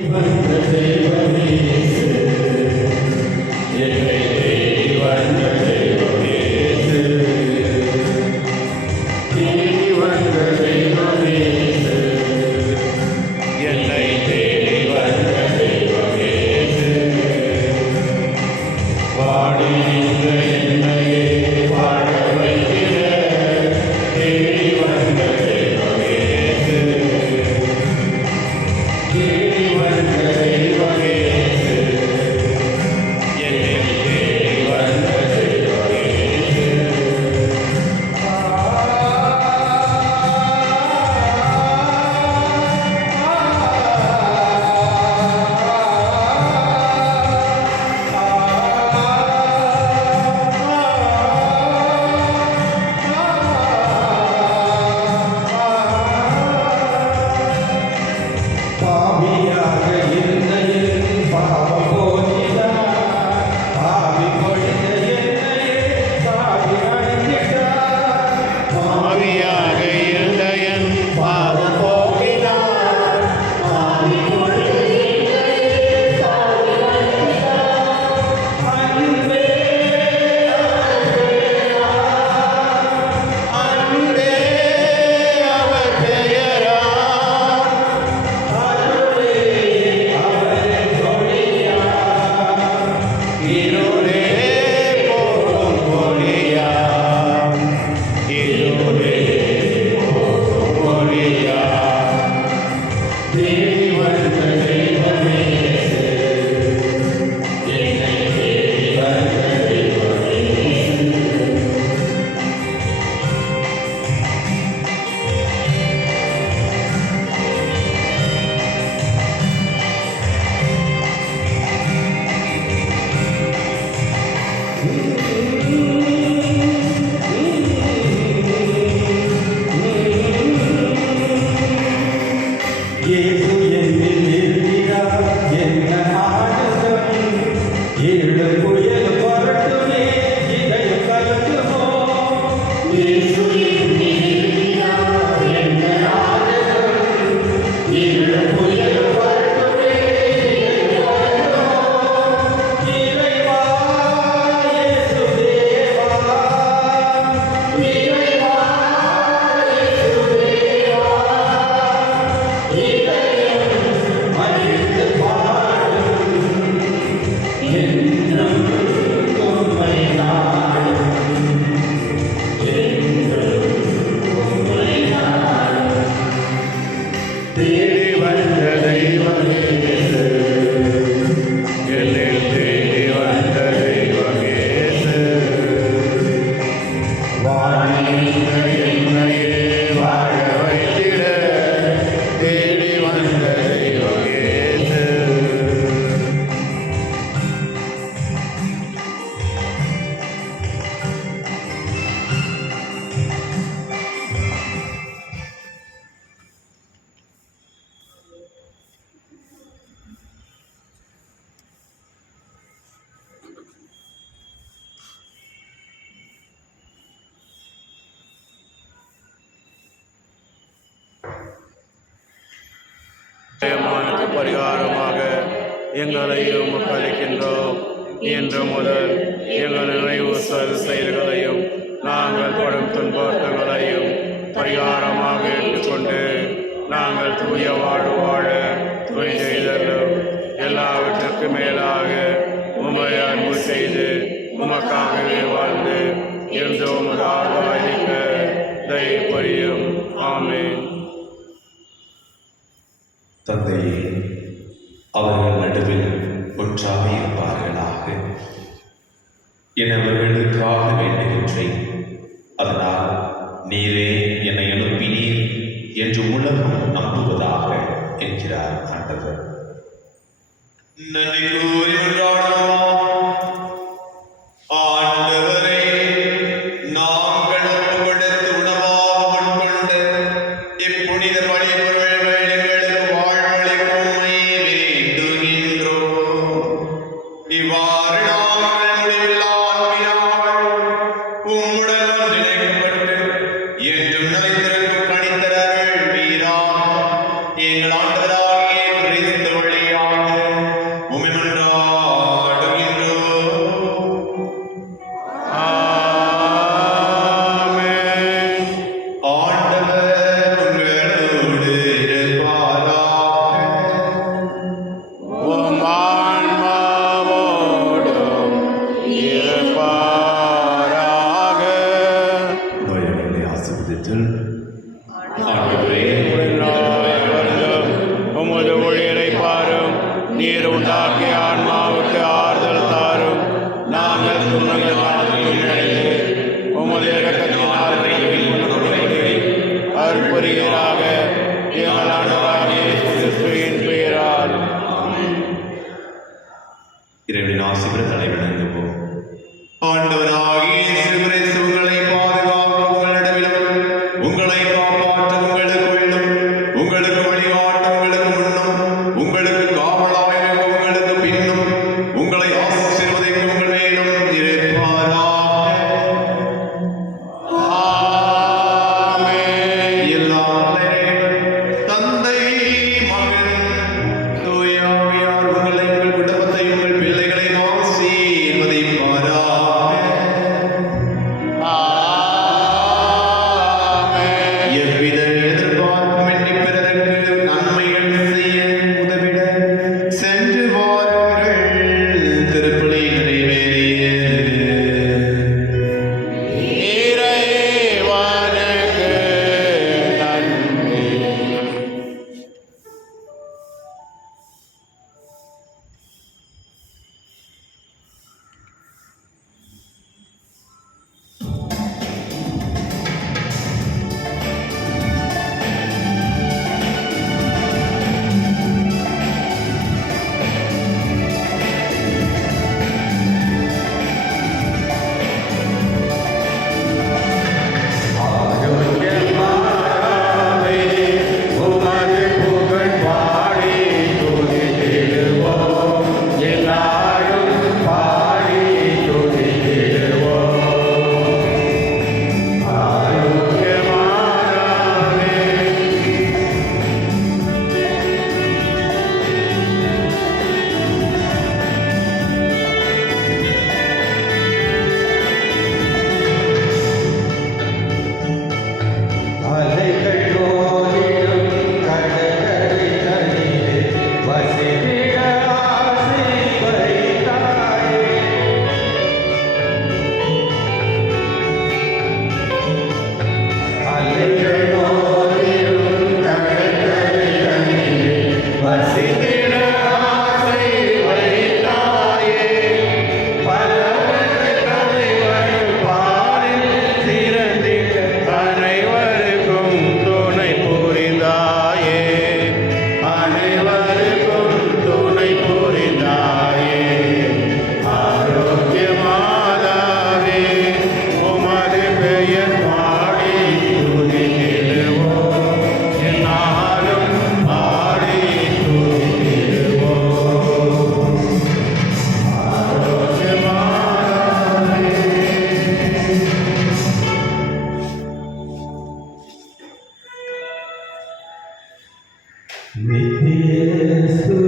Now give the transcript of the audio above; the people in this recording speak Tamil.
Thank you. மானுக்கு பரிகாரமாக எங்களையும் உமக்கு அளிக்கின்றோம். இன்று முதல் எங்கள் நினைவு சரி செயல்களையும் நாங்கள் படும் துன்போர்த்தங்களையும் பரிகாரமாக ஏற்றுக்கொண்டு நாங்கள் தூய வாழ் வாழ துணை செய்தலும். எல்லாவற்றிற்கும் மேலாக உமை அன்பு செய்து உமக்காகவே வாழ்ந்து இருந்த உமதாக தந்தையே அவர்கள் நடுவில் ஒன்றாக இருப்பார்களாக. இனவர்களுக்காக நீர் உண்டாக்கிய ஆன்மாவுக்கு ஆறுதல் தாரும். நாங்கள் துன்பங்களால் துன்படைந்து உமது இறக்கத்தினால் அற்புரியராக எங்களாண்டவராகியின் பெயரால். இறைவன் ஆசிரியர் தலைவணங்குவோம் ஆண்டவராக Mi